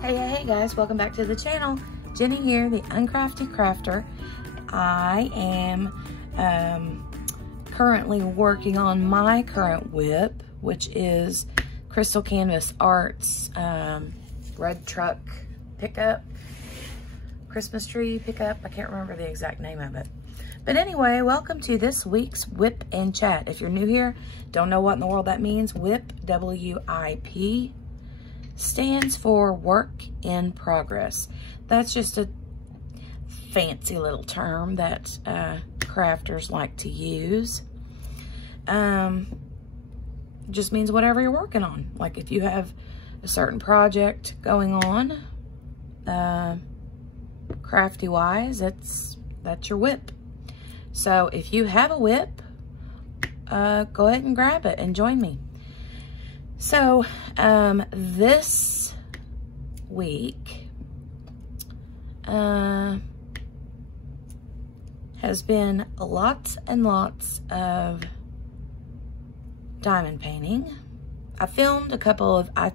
Hey guys, welcome back to the channel. Jenny here, the Uncrafty Crafter. I am currently working on my current WIP, which is Crystal Canvas Arts Red Truck Pickup, Christmas Tree Pickup. I can't remember the exact name of it. But anyway, welcome to this week's WIP and Chat. If you're new here, don't know what in the world that means, WIP, W-I-P, stands for work in progress. That's just a fancy little term that crafters like to use. Just means whatever you're working on. Like if you have a certain project going on, crafty wise, that's your WIP. So if you have a WIP, go ahead and grab it and join me. So this week has been lots and lots of diamond painting. I filmed a couple of, I've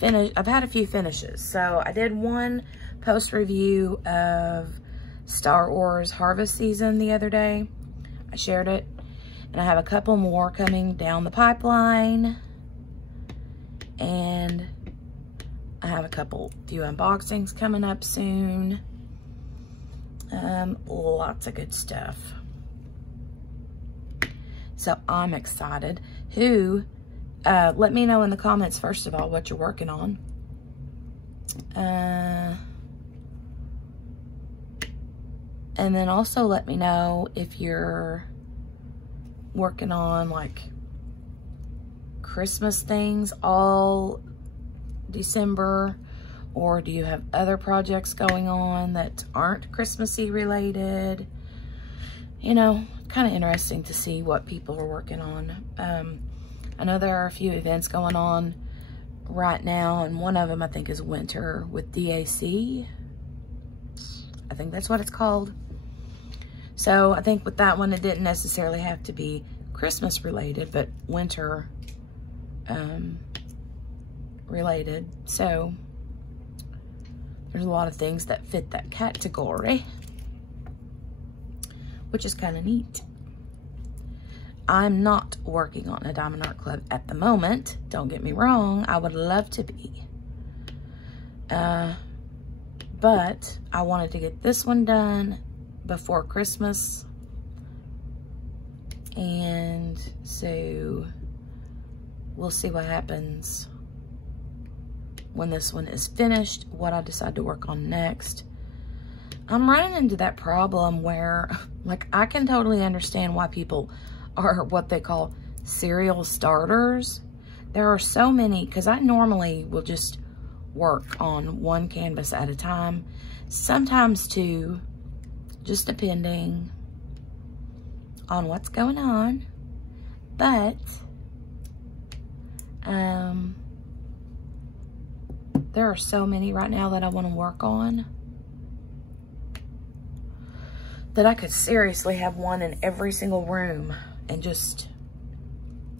had a few finishes. So I did one post review of Star Wars Harvest Season the other day. I shared it, and I have a couple more coming down the pipeline, and I have a few unboxings coming up soon. Lots of good stuff. So I'm excited. Let me know in the comments, first of all, what you're working on. And then also let me know if you're working on like Christmas things all December, or do you have other projects going on that aren't Christmassy related? You know, kind of interesting to see what people are working on. I know there are a few events going on right now, and one of them I think is Winter with DAC. I think that's what it's called. So I think with that one, it didn't necessarily have to be Christmas related, but winter related. So there's a lot of things that fit that category, which is kind of neat. I'm not working on a Diamond Art Club at the moment. Don't get me wrong. I would love to be. But I wanted to get this one done before Christmas. And so we'll see what happens when this one is finished, what I decide to work on next. I'm running into that problem where, like, I can totally understand why people are what they call serial starters. There are so many, because I normally will just work on one canvas at a time, sometimes two, just depending on what's going on. But there are so many right now that I want to work on that I could seriously have one in every single room and just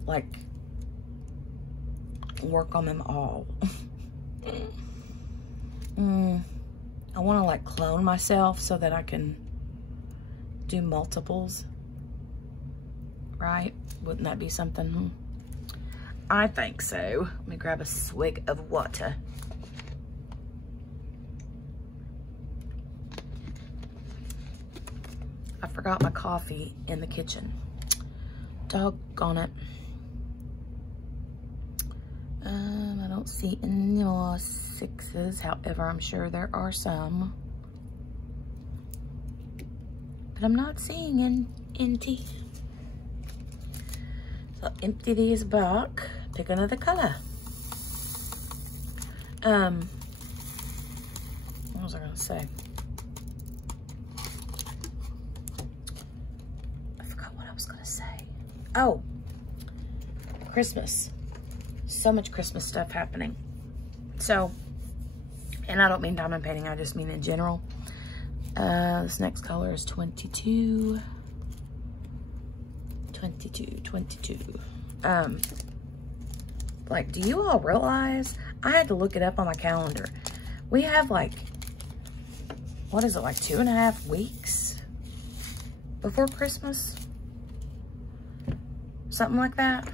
like work on them all. I want to like clone myself so that I can do multiples, right? Wouldn't that be something? I think so. Let me grab a swig of water. I forgot my coffee in the kitchen. Doggone it. I don't see any more sixes. However, I'm sure there are some. But I'm not seeing an empty. So empty these back. Pick another color. What was I gonna say? I forgot what I was gonna say. Oh, Christmas. So much Christmas stuff happening. So, and I don't mean diamond painting, I just mean in general. This next color is 22. 22. Like, do you all realize I had to look it up on my calendar? We have like, what is it, like 2.5 weeks before Christmas? Something like that.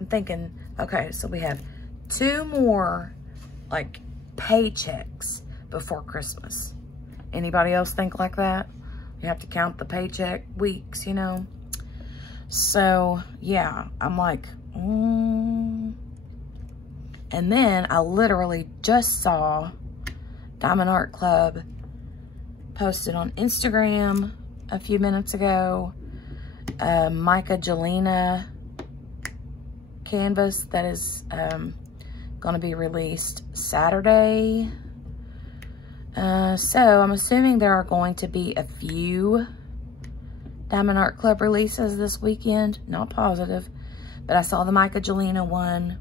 I'm thinking, okay, so we have 2 more like paychecks before Christmas. Anybody else think like that? You have to count the paycheck weeks, you know? So yeah, I'm like, And then I literally just saw Diamond Art Club posted on Instagram a few minutes ago. Micah Jelena canvas that is going to be released Saturday. So I'm assuming there are going to be a few Diamond Art Club releases this weekend. Not positive, but I saw the Micah Jelena one.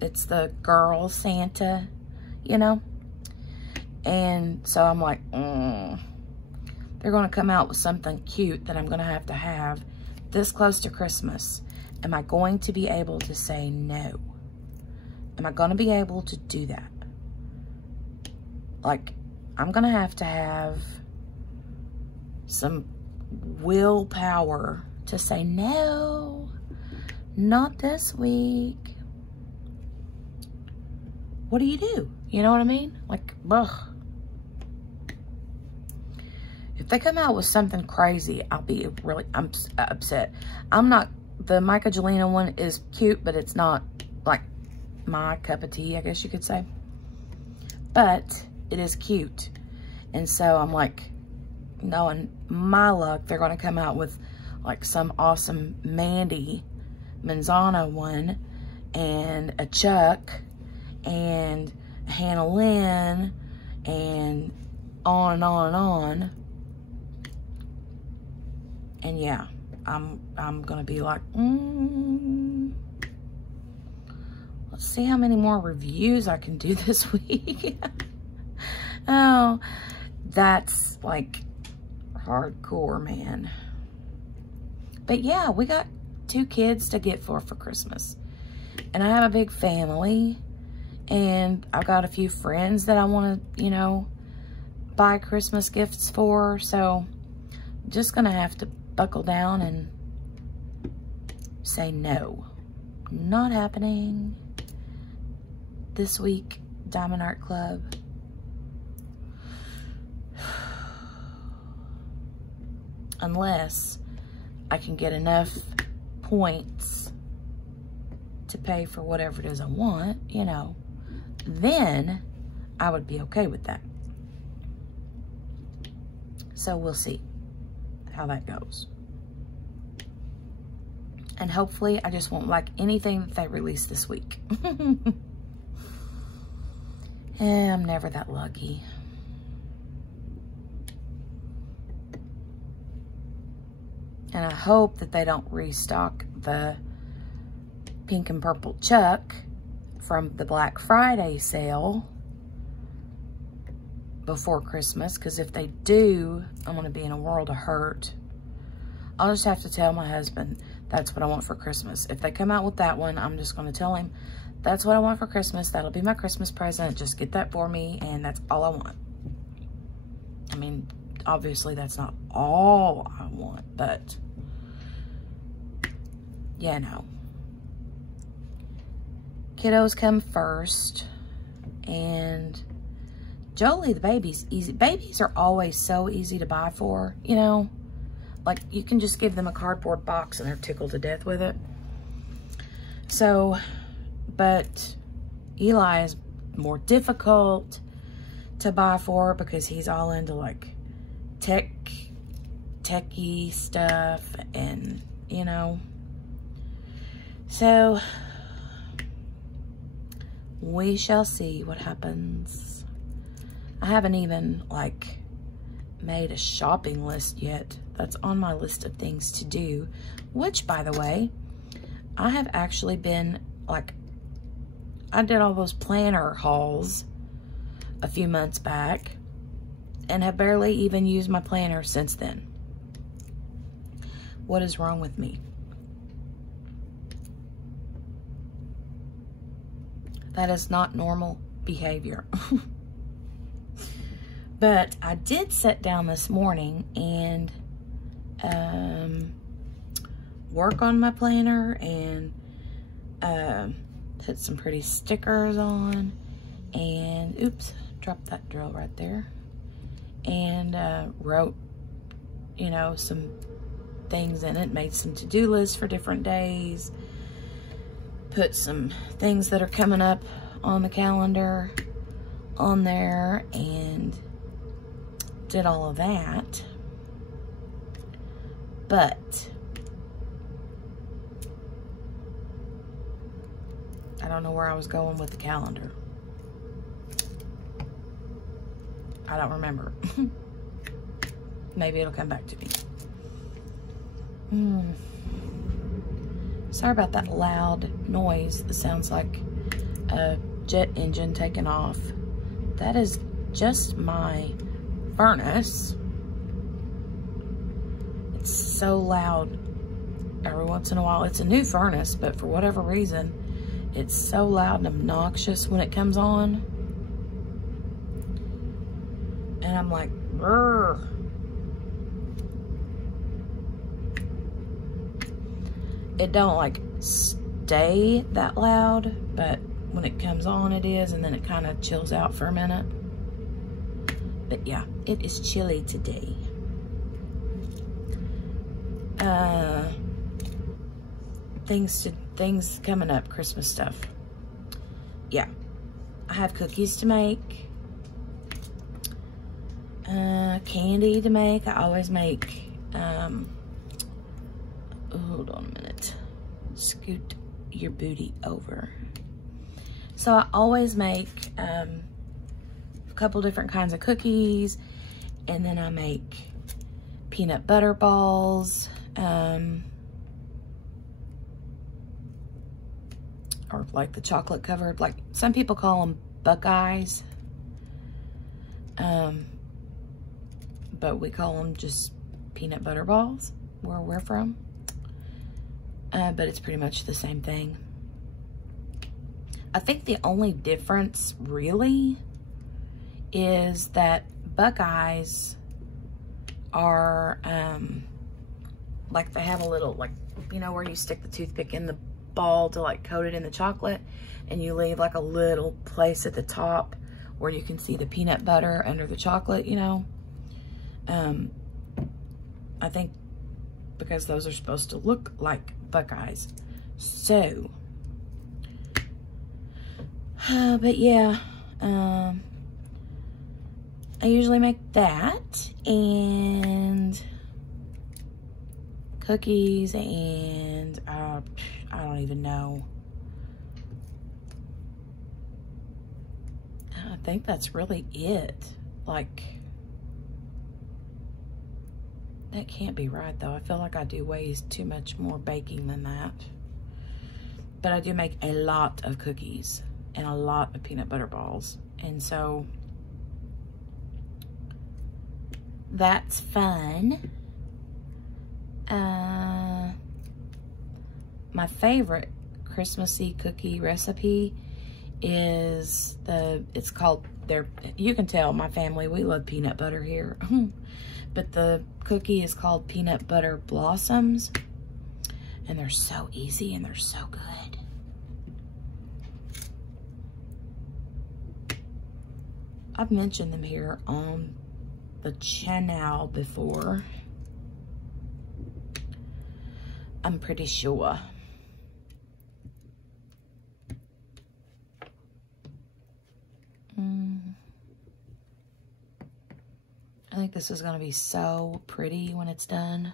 It's the girl Santa, you know? And so I'm like, they're going to come out with something cute that I'm going to have this close to Christmas. Am I going to be able to say no? Am I going to be able to do that? Like, I'm going to have some willpower to say no, not this week. What do you do? You know what I mean? Like, ugh. If they come out with something crazy, I'm upset. The Micah Jelena one is cute, but it's not like my cup of tea, I guess you could say. But it is cute. And so I'm like, knowing my luck, they're going to come out with like some awesome Mandy Manzana one, and a Chuck, and a Hannah Lynn, and on and on and on. And yeah, I'm gonna be like, let's see how many more reviews I can do this week. Oh, that's like hardcore, man. But yeah, we got 2 kids to get for Christmas. And I have a big family. And I've got a few friends that I want to, you know, buy Christmas gifts for. So I'm just going to have to buckle down and say no. Not happening this week, Diamond Art Club. Unless I can get enough points to pay for whatever it is I want, you know, then I would be okay with that. So we'll see how that goes. And hopefully I just won't like anything that they release this week. I'm never that lucky. And I hope that they don't restock the pink and purple Chuck from the Black Friday sale before Christmas, because if they do, I'm going to be in a world of hurt. I'll just have to tell my husband that's what I want for Christmas. If they come out with that one, I'm just going to tell him that's what I want for Christmas. That'll be my Christmas present. Just get that for me, and that's all I want. I mean, obviously that's not all I want, but yeah, no. Kiddos come first, and Jolie the baby's easy. Babies are always so easy to buy for, you know? Like, you can just give them a cardboard box and they're tickled to death with it. So, but Eli is more difficult to buy for because he's all into, like, techie stuff and, you know. So, we shall see what happens. I haven't even, like, made a shopping list yet. That's on my list of things to do, which, by the way, I have actually been, like, I did all those planner hauls a few months back and have barely even used my planner since then. What is wrong with me? That is not normal behavior. But I did sit down this morning and work on my planner and put some pretty stickers on, and oops, dropped that drill right there, and wrote, you know, some things in it, made some to-do lists for different days, put some things that are coming up on the calendar on there, and did all of that. But I don't know where I was going with the calendar. I don't remember. Maybe it'll come back to me. Sorry about that loud noise. It sounds like a jet engine taking off. That is just my furnace. It's so loud every once in a while. It's a new furnace, but for whatever reason, it's so loud and obnoxious when it comes on. And I'm like, brr. It don't like stay that loud, but when it comes on it is, and then it kind of chills out for a minute. But yeah, it is chilly today. Things coming up, Christmas stuff. Yeah, I have cookies to make, candy to make. I always make, hold on a minute, scoot your booty over. So I always make a couple different kinds of cookies, and then I make peanut butter balls, or like the chocolate covered, like some people call them Buckeyes, but we call them just peanut butter balls where we're from, but it's pretty much the same thing. I think the only difference really is that Buckeyes are like they have a little, like, you know, where you stick the toothpick in the ball to like coat it in the chocolate, and you leave like a little place at the top where you can see the peanut butter under the chocolate, you know. I think because those are supposed to look like Buckeyes. So but yeah, I usually make that and cookies, and I don't even know. I think that's really it. Like, that can't be right though. I feel like I do way too much more baking than that. But I do make a lot of cookies and a lot of peanut butter balls. And so that's fun. My favorite Christmassy cookie recipe is it's called, you can tell my family, we love peanut butter here. But the cookie is called Peanut Butter Blossoms. And they're so easy and they're so good. I've mentioned them here on the channel before, I'm pretty sure. I think this is going to be so pretty when it's done.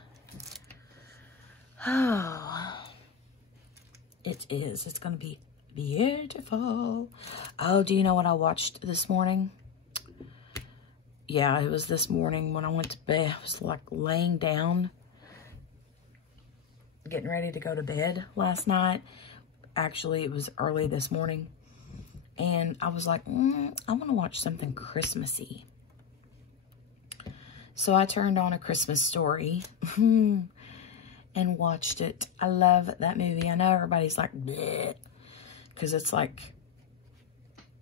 Oh, it is. It's going to be beautiful. Oh, do you know what I watched this morning? Yeah, it was this morning when I went to bed. I was like laying down, getting ready to go to bed last night. Actually, it was early this morning. And I was like, I want to watch something Christmassy. So I turned on A Christmas Story and watched it. I love that movie. I know everybody's like, bleh, because it's like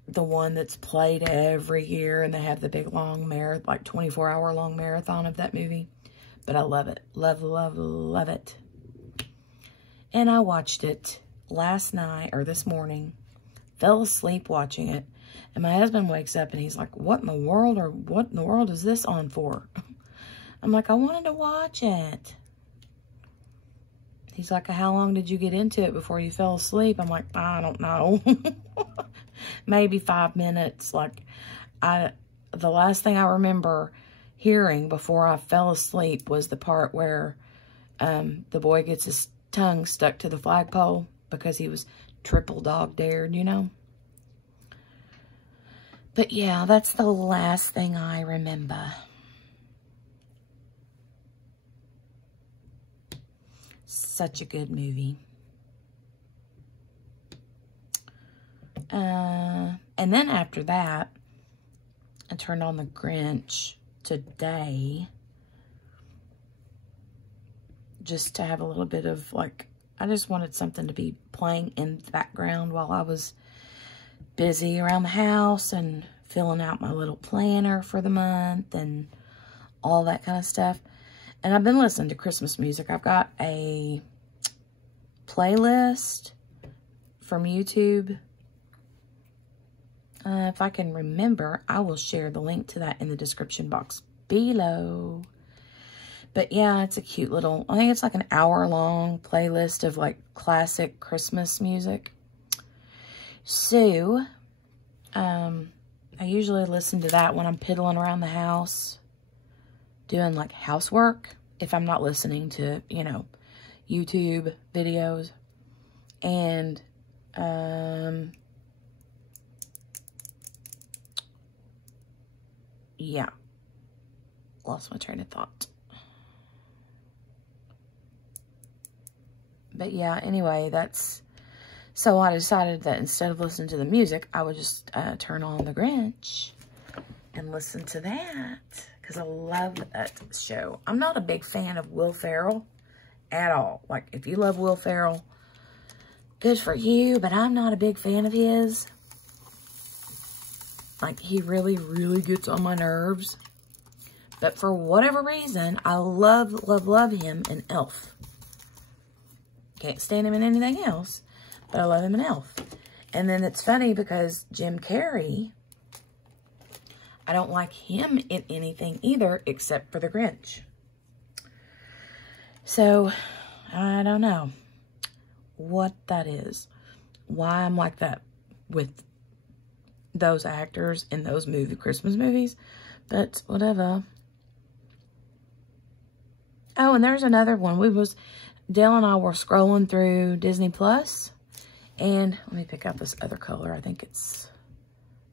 the one that's played every year, and they have the big long marathon, like 24-hour long marathon of that movie. But I love it. Love, love, love it. And I watched it last night, or this morning. Fell asleep watching it. And my husband wakes up and he's like, what in the world, or what in the world is this on for? I'm like, I wanted to watch it. He's like, how long did you get into it before you fell asleep? I'm like, I don't know. Maybe 5 minutes. Like, the last thing I remember hearing before I fell asleep was the part where the boy gets his tongue stuck to the flagpole because he was triple dog dared, you know. But yeah, that's the last thing I remember. Such a good movie. And then after that, I turned on the Grinch today just to have a little bit of, like, I just wanted something to be playing in the background while I was busy around the house and filling out my little planner for the month and all that kind of stuff. And I've been listening to Christmas music. I've got a playlist from YouTube. If I can remember, I will share the link to that in the description box below. But yeah, it's a cute little, I think it's like an hour-long playlist of like classic Christmas music. So, I usually listen to that when I'm piddling around the house, doing like housework, if I'm not listening to, you know, YouTube videos. And, yeah, lost my train of thought. But yeah, anyway, so I decided that instead of listening to the music, I would just turn on the Grinch and listen to that, because I love that show. I'm not a big fan of Will Ferrell at all. Like, if you love Will Ferrell, good for you, but I'm not a big fan of his. Like, he really, really gets on my nerves. But for whatever reason, I love, love, love him in Elf. Can't stand him in anything else, but I love him in Elf. And then it's funny because Jim Carrey, I don't like him in anything either except for the Grinch. So, I don't know what that is. Why I'm like that with those actors in those Christmas movies. But whatever. Oh, and there's another one. Dale and I were scrolling through Disney Plus. And let me pick out this other color. I think it's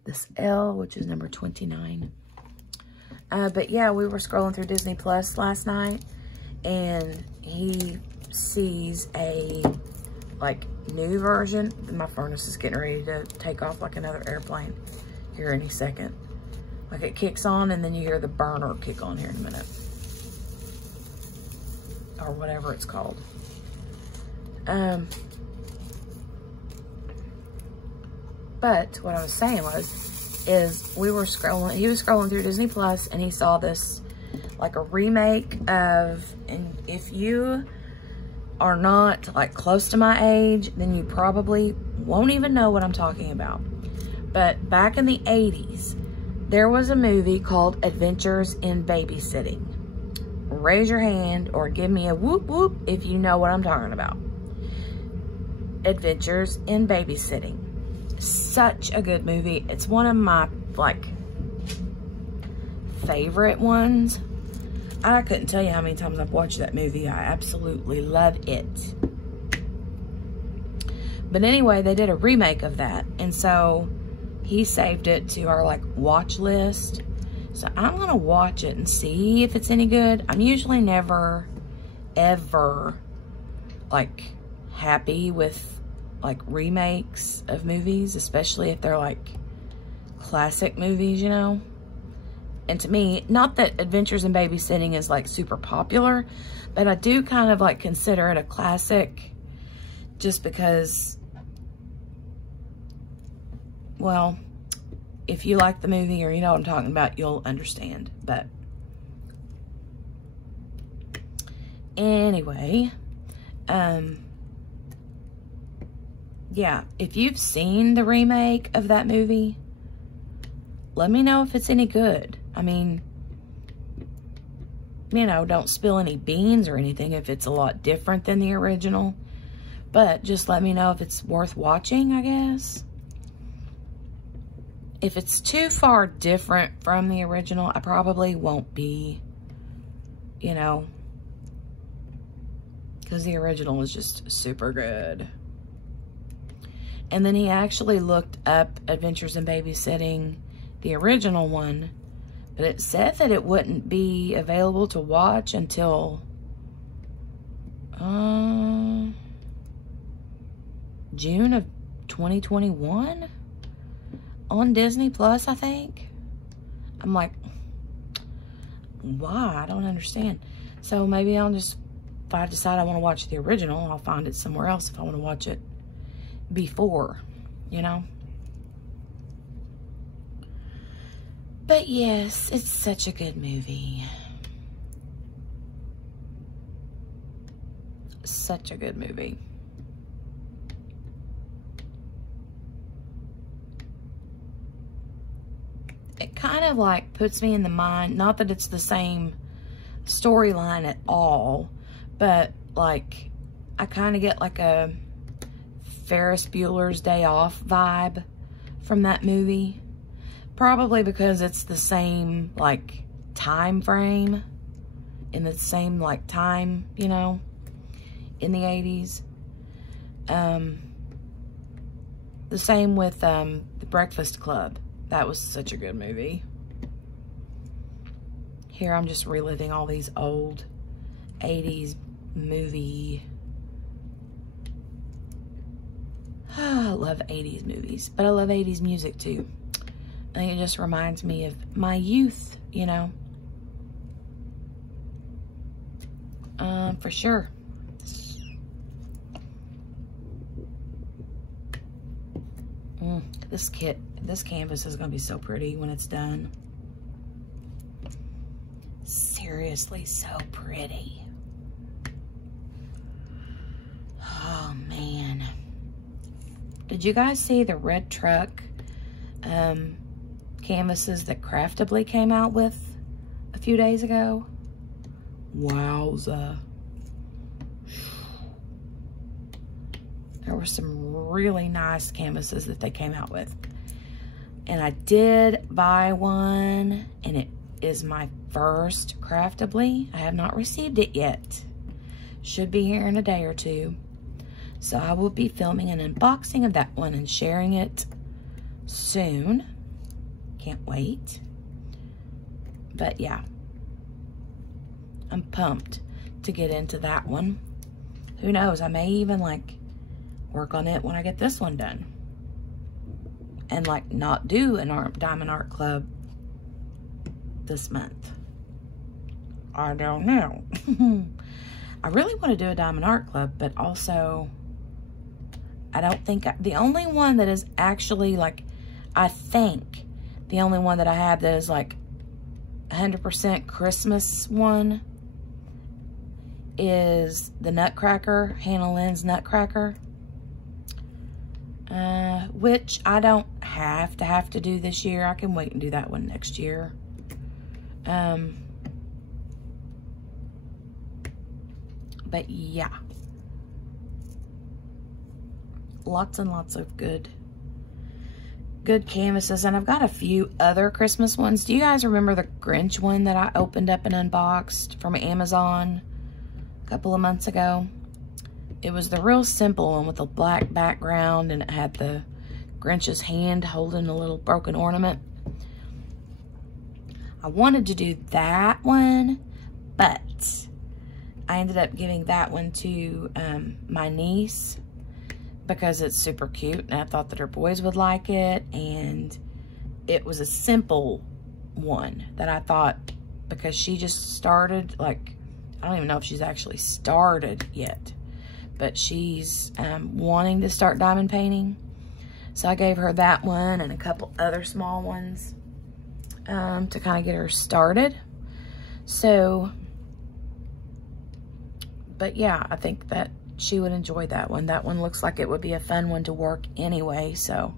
this L, which is number 29. But yeah, we were scrolling through Disney Plus last night. And he sees a, like, new version. My furnace is getting ready to take off like another airplane here any second. Like, it kicks on and then you hear the burner kick on here in a minute. Or whatever it's called. But what I was saying is we were scrolling, he was scrolling through Disney Plus and he saw this, like, a remake of, and if you are not like close to my age, then you probably won't even know what I'm talking about. But back in the 80s, there was a movie called Adventures in Babysitting. Raise your hand or give me a whoop whoop if you know what I'm talking about. Adventures in Babysitting. Such a good movie. It's one of my, like, favorite ones. I couldn't tell you how many times I've watched that movie. I absolutely love it. But anyway, they did a remake of that. And so he saved it to our, like, watch list. So I'm going to watch it and see if it's any good. I'm usually never, ever, like, happy with, like, remakes of movies. Especially if they're, like, classic movies, you know. And to me, not that Adventures in Babysitting is, like, super popular, but I do kind of, like, consider it a classic just because, well, if you like the movie or you know what I'm talking about, you'll understand. But anyway, yeah, if you've seen the remake of that movie, let me know if it's any good. I mean, you know, don't spill any beans or anything if it's a lot different than the original. But just let me know if it's worth watching, I guess. If it's too far different from the original, I probably won't be, you know, because the original was just super good. And then he actually looked up Adventures in Babysitting, the original one, but it said that it wouldn't be available to watch until June of 2021 on Disney Plus, I think. I'm like, why? I don't understand. So maybe I'll just, if I decide I want to watch the original, I'll find it somewhere else if I want to watch it before, you know. But yes, it's such a good movie. Such a good movie. It kind of like puts me in the mind, not that it's the same storyline at all, but like I kind of get like a Ferris Bueller's Day Off vibe from that movie. Probably because it's the same like time frame, in the same like time, you know, in the 80s. The same with The Breakfast Club. That was such a good movie. Here I'm just reliving all these old 80s movie. I love 80s movies, but I love 80s music too. I think it just reminds me of my youth, you know. For sure. This canvas is going to be so pretty when it's done. Seriously, so pretty. Oh, man. Did you guys see the red truck canvases that Craftably came out with a few days ago? Wowza. There were some really nice canvases that they came out with. And I did buy one, and it is my first Craftably. I have not received it yet. Should be here in a day or two. So I will be filming an unboxing of that one and sharing it soon. Can't wait. But yeah, I'm pumped to get into that one. Who knows, I may even like work on it when I get this one done. And like not do an Diamond Art Club this month. I don't know. I really want to do a Diamond Art Club, but also I don't think, the only one that is actually like, I think the only one that I have that is like 100% Christmas one is the Nutcracker, Hannah Lynn's Nutcracker. Which I don't have to do this year. I can wait and do that one next year. But yeah. Lots and lots of good canvases. And I've got a few other Christmas ones. Do you guys remember the Grinch one that I opened up and unboxed from Amazon a couple of months ago? It was the real simple one with a black background, and it had the Grinch's hand holding a little broken ornament. I wanted to do that one, but I ended up giving that one to my niece because it's super cute, and I thought that her boys would like it, and it was a simple one that I thought, because she just started, like, I don't even know if she's actually started yet, but she's wanting to start diamond painting. So I gave her that one and a couple other small ones to kind of get her started. So, but yeah, I think that she would enjoy that one. That one looks like it would be a fun one to work anyway, so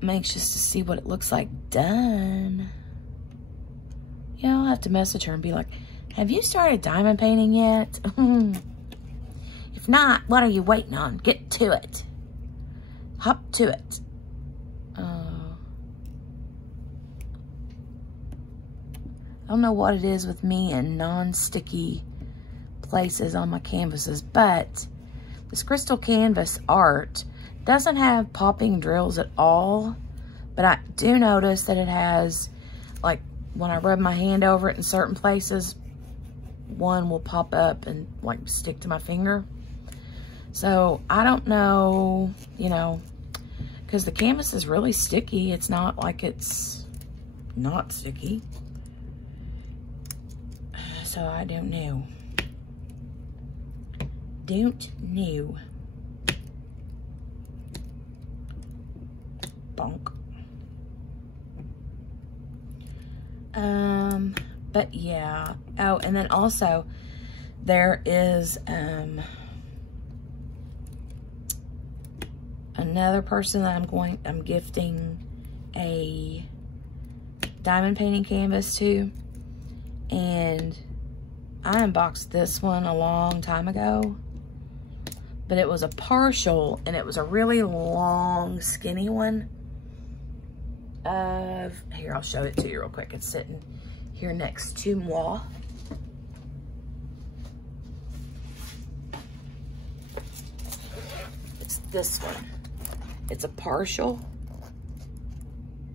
I'm anxious to see what it looks like done. Yeah, I'll have to message her and be like, have you started diamond painting yet? If not, what are you waiting on? Get to it. Hop to it. I don't know what it is with me and non-sticky places on my canvases, but this crystal canvas art doesn't have popping drills at all, but I do notice that it has, like, when I rub my hand over it in certain places, one will pop up and like stick to my finger. So I don't know, you know, because the canvas is really sticky. It's not like it's not sticky. So I don't know. Don't know. Bonk. But yeah. Oh, and then also there is another person that I'm gifting a diamond painting canvas to, and I unboxed this one a long time ago, but it was a partial, and it was a really long, skinny one of, here, I'll show it to you real quick. It's sitting here next to moi. It's this one. It's a partial.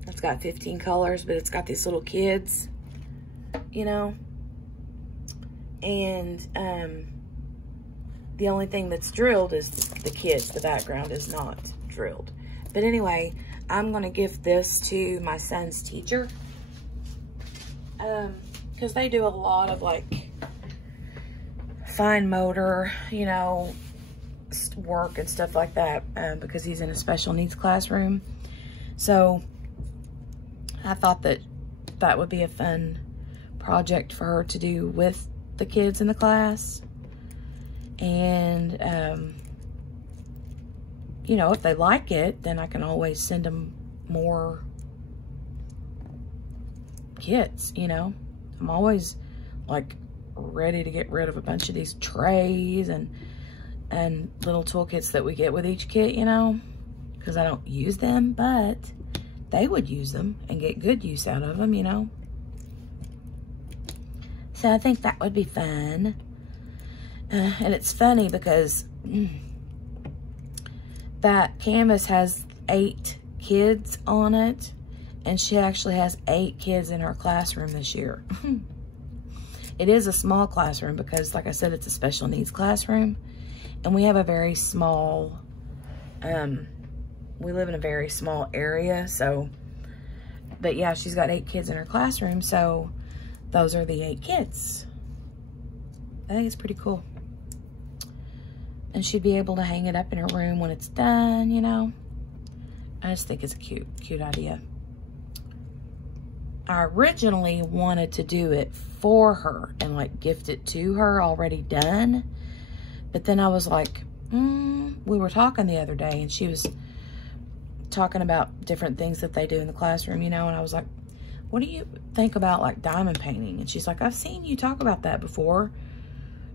It's got 15 colors, but it's got these little kids, you know, and the only thing that's drilled is the kids. The background is not drilled. But anyway, I'm gonna gift this to my son's teacher, because they do a lot of like fine motor, you know, work and stuff like that, because he's in a special needs classroom. So I thought that that would be a fun project for her to do with the kids in the class. And you know, if they like it, then I can always send them more kits, you know. I'm always like ready to get rid of a bunch of these trays and little toolkits that we get with each kit, you know, because I don't use them, but they would use them and get good use out of them, you know. So I think that would be fun. And it's funny because that canvas has 8 kids on it, and she actually has 8 kids in her classroom this year. It is a small classroom because, like I said, it's a special needs classroom, and we have a very small, we live in a very small area, so, but yeah, she's got 8 kids in her classroom, so those are the 8 kids. I think it's pretty cool. And she'd be able to hang it up in her room when it's done, you know. I just think it's a cute idea. I originally wanted to do it for her and like gift it to her already done. But then I was like, we were talking the other day and she was talking about different things that they do in the classroom, you know, and I was like, what do you think about like diamond painting? And she's like, I've seen you talk about that before.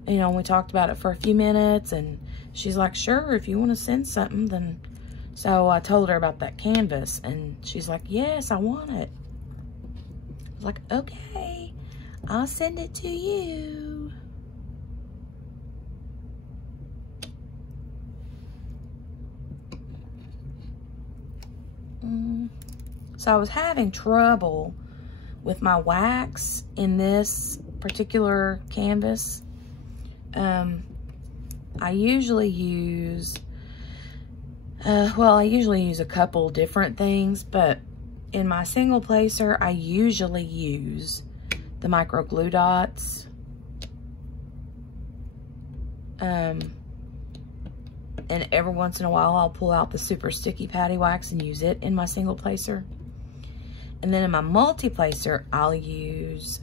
You know, we talked about it for a few minutes, and she's like, sure, if you want to send something, then. So I told her about that canvas, and she's like, yes, I want it. I was like, okay, I'll send it to you. So I was having trouble with my wax in this particular canvas. I usually use, I usually use a couple different things, but in my single placer, I usually use the micro glue dots. And every once in a while, I'll pull out the super sticky patty wax and use it in my single placer. And then in my multi-placer, I'll use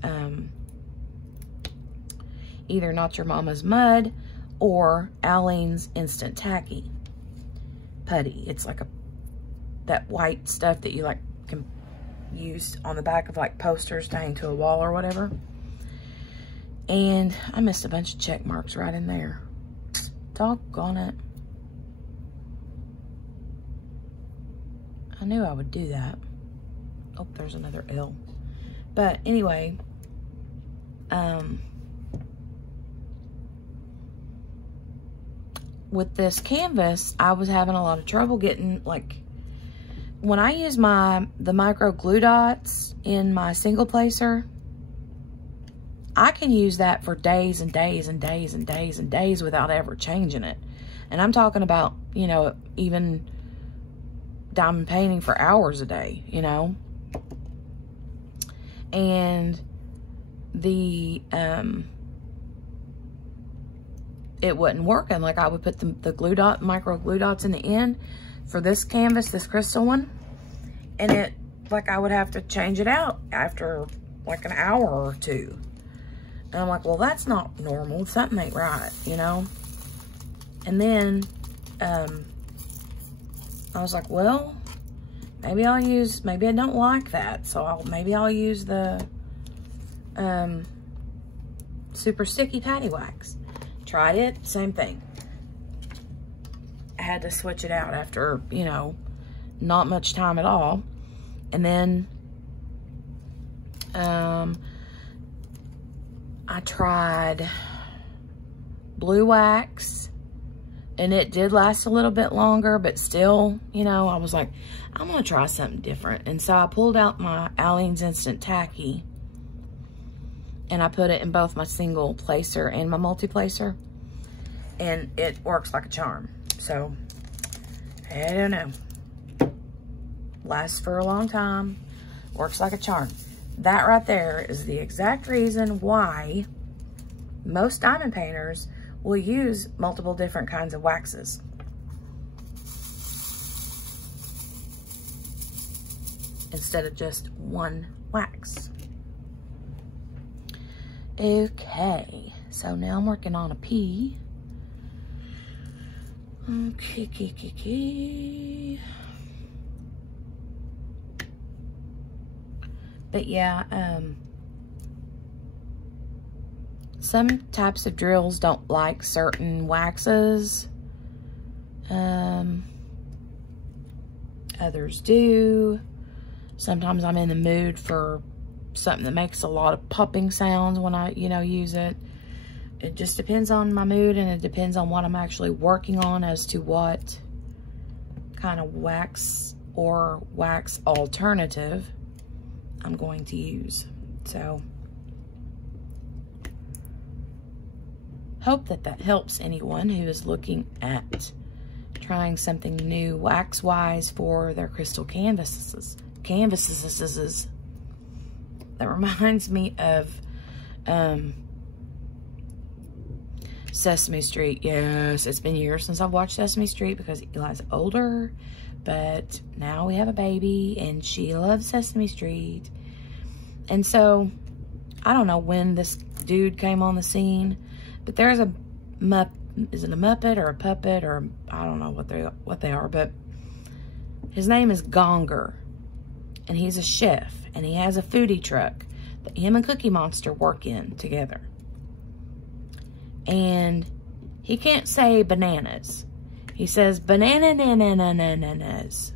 either Not Your Mama's Mud or Aleene's Instant Tacky Putty. It's like that white stuff that you like can use on the back of like posters to hang to a wall or whatever. And I missed a bunch of check marks right in there. Doggone it. I knew I would do that. Oh, there's another L. But anyway, with this canvas, I was having a lot of trouble getting, like, when I use the micro glue dots in my single placer, I can use that for days and days and days and days and days without ever changing it. And I'm talking about, you know, even diamond painting for hours a day, you know. And it wasn't working. Like, I would put the micro glue dots in the end for this canvas, this crystal one, and it, like, I would have to change it out after like an hour or two. And I'm like, well, that's not normal. Something ain't right, you know? And then I was like, well, maybe I don't like that. So maybe I'll use the super sticky patty wax. Tried it, same thing. I had to switch it out after, you know, not much time at all. And then I tried blue wax, and it did last a little bit longer, but still, you know, I was like, I'm gonna try something different. And so I pulled out my Aleene's Instant Tacky, and I put it in both my single placer and my multi-placer, and it works like a charm. So, I don't know. Lasts for a long time, works like a charm. That right there is the exact reason why most diamond painters will use multiple different kinds of waxes. Instead of just one wax. Okay, so now I'm working on a P. Okay. But yeah, some types of drills don't like certain waxes. Others do. Sometimes I'm in the mood for something that makes a lot of popping sounds when I, you know, use it. It just depends on my mood, and it depends on what I'm actually working on as to what kind of wax or wax alternative I'm going to use. So, hope that helps anyone who is looking at trying something new wax-wise for their crystal canvases. That reminds me of Sesame Street. Yes, it's been years since I've watched Sesame Street because Eli's older, but now we have a baby and she loves Sesame Street. And so, I don't know when this dude came on the scene, but there's a is it a Muppet or a puppet, or I don't know what they are, but his name is Gonger, and he's a chef, and he has a foodie truck that him and Cookie Monster work in together. And he can't say bananas. He says banana-na-na-na-na-na-nas.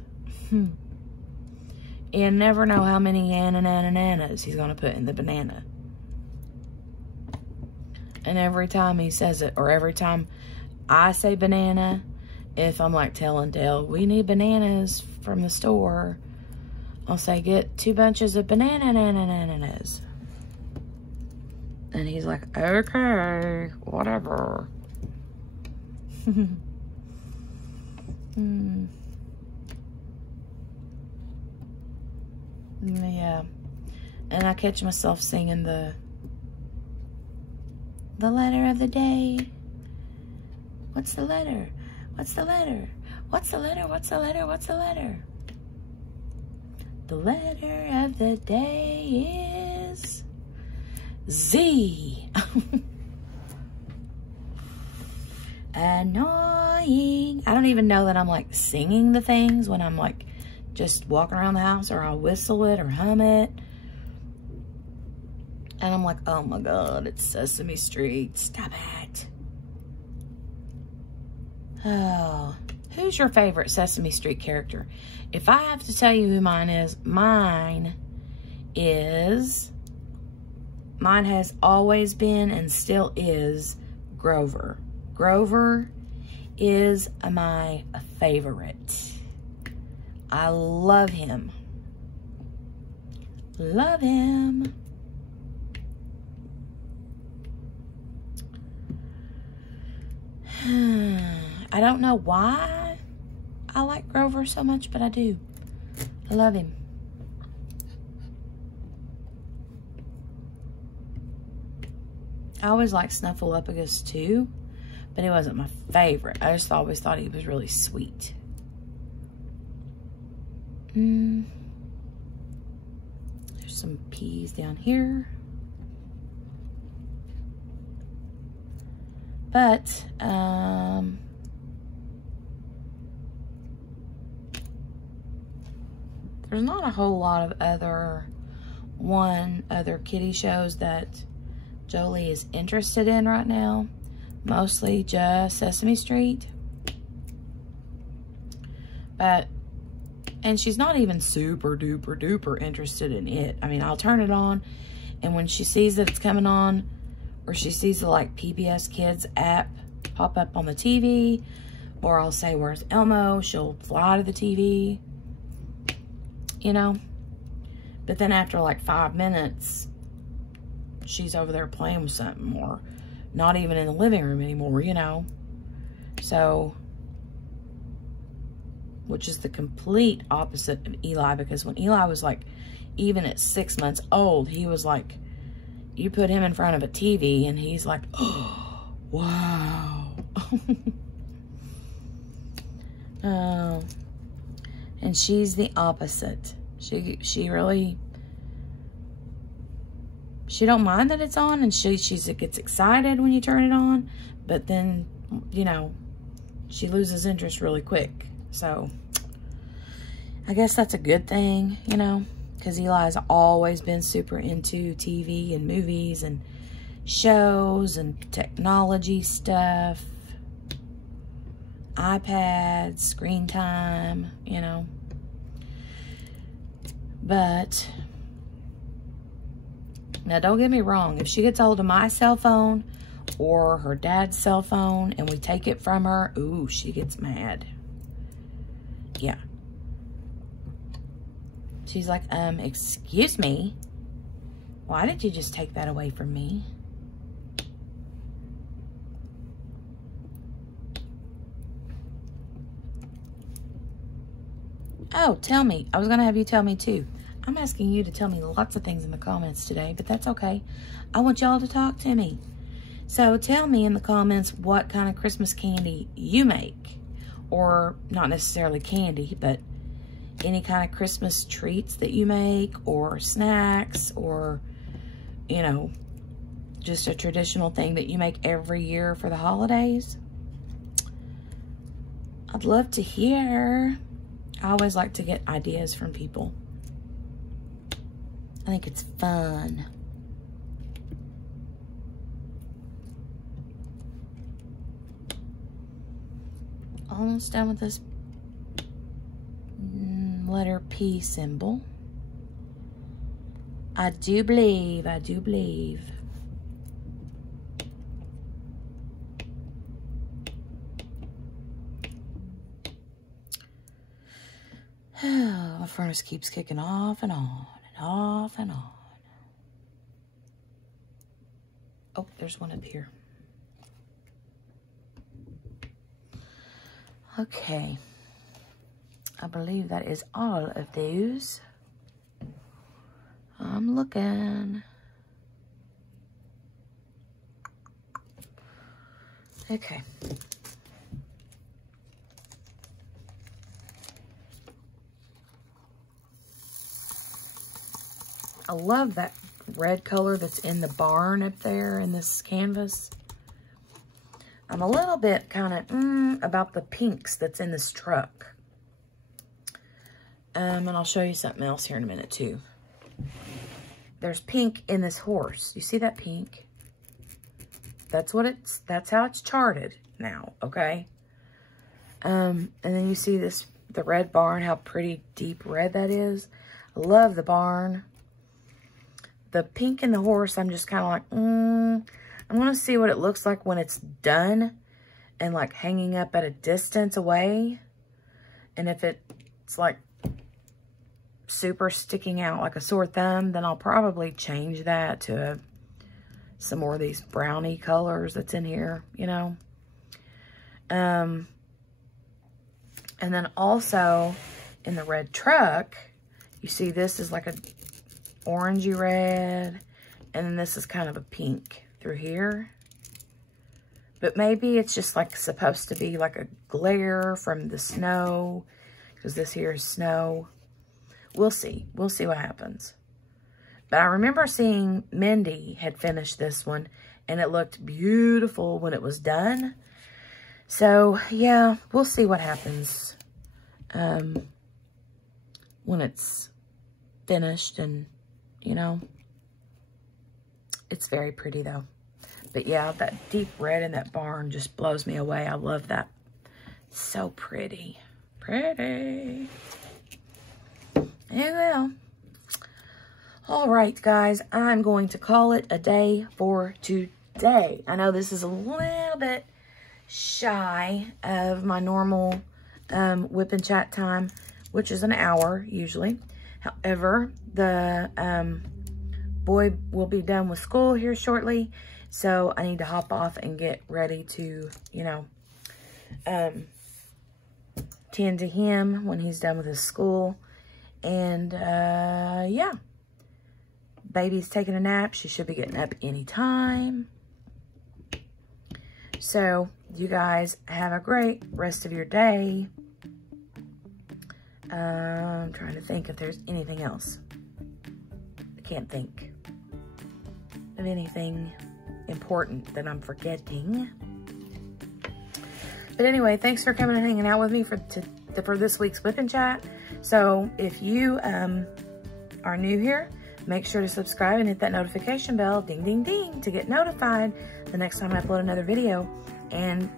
And never know how many anananas he's going to put in the banana. And every time he says it, or every time I say banana, if I'm like telling Dale, we need bananas from the store, I'll say, get 2 bunches of banana-na-na-na-nas. And he's like, okay, whatever. Yeah. And I catch myself singing the letter of the day. What's the letter? What's the letter? What's the letter? What's the letter? What's the letter? The letter of the day is Z. Annoying. I don't even know that I'm like singing the things when I'm like just walking around the house, or I'll whistle it or hum it. And I'm like, oh my God, it's Sesame Street. Stop it. Oh, who's your favorite Sesame Street character? If I have to tell you who mine has always been and still is Grover. Grover is my favorite. I love him. Love him. I don't know why I like Grover so much, but I do. I love him. I always liked Snuffleupagus too, but he wasn't my favorite. I just always thought he was really sweet. There's some peas down here. But, there's not a whole lot of other kiddie shows that Jolie is interested in right now. Mostly just Sesame Street. And she's not even super duper duper interested in it. I mean, I'll turn it on, and when she sees that it's coming on, or she sees the like PBS Kids app pop up on the TV, or I'll say, where's Elmo? She'll fly to the TV, you know. But then after like 5 minutes, she's over there playing with something, or not even in the living room anymore, you know. So, which is the complete opposite of Eli, because when Eli was like, even at 6 months old, he was like, you put him in front of a TV and he's like, oh, wow. Oh, and she's the opposite. She really, she don't mind that it's on, and she gets excited when you turn it on, but then, you know, she loses interest really quick. So I guess that's a good thing, you know, because Eli's always been super into TV and movies and shows and technology stuff, iPads, screen time, you know. But now, don't get me wrong. If she gets hold of my cell phone or her dad's cell phone and we take it from her, ooh, she gets mad. Yeah. She's like, excuse me. Why did you just take that away from me? Oh, tell me. I was going to have you tell me too. I'm asking you to tell me lots of things in the comments today, but that's okay. I want y'all to talk to me. So tell me in the comments what kind of Christmas candy you make. Or not necessarily candy, but any kind of Christmas treats that you make, or snacks, or, you know, just a traditional thing that you make every year for the holidays. I'd love to hear. I always like to get ideas from people. I think it's fun. Almost done with this letter P symbol. I do believe. My furnace keeps kicking off and on and off and on. Oh, there's one up here. Okay. I believe that is all of those. I'm looking. Okay. I love that red color that's in the barn up there in this canvas. I'm a little bit kind of about the pinks that's in this truck. And I'll show you something else here in a minute too. There's pink in this horse. You see that pink? That's how it's charted now, okay? And then you see the red barn, how pretty deep red that is. I love the barn. The pink in the horse, I'm just kind of like, I want to see what it looks like when it's done and like hanging up at a distance away. And if it's like super sticking out like a sore thumb, then I'll probably change that to some more of these brownie colors that's in here, you know. And then also in the red truck, you see this is like a orangey red, and then this is kind of a pink through here. But maybe it's just like supposed to be like a glare from the snow, because this here is snow. We'll see. We'll see what happens. But I remember seeing Mindy had finished this one, and it looked beautiful when it was done. So, yeah, we'll see what happens when it's finished. And, you know, it's very pretty, though. But, yeah, that deep red in that barn just blows me away. I love that. It's so pretty. Pretty. Yeah, well. All right, guys, I'm going to call it a day for today. I know this is a little bit shy of my normal whip and chat time, which is an hour usually. However, the boy will be done with school here shortly, so I need to hop off and get ready to, you know, tend to him when he's done with his school. And, yeah. Baby's taking a nap. She should be getting up anytime. So, you guys have a great rest of your day. I'm trying to think if there's anything else. I can't think of anything important that I'm forgetting. But anyway, thanks for coming and hanging out with me for this week's Whip and Chat. So, if you are new here, make sure to subscribe and hit that notification bell, ding, ding, ding, to get notified the next time I upload another video. And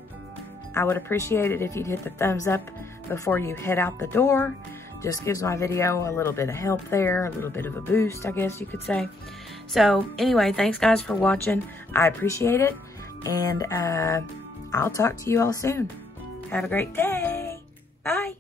I would appreciate it if you'd hit the thumbs up before you head out the door. Just gives my video a little bit of help there, a little bit of a boost, I guess you could say. So anyway, thanks guys for watching. I appreciate it. And I'll talk to you all soon. Have a great day. Bye.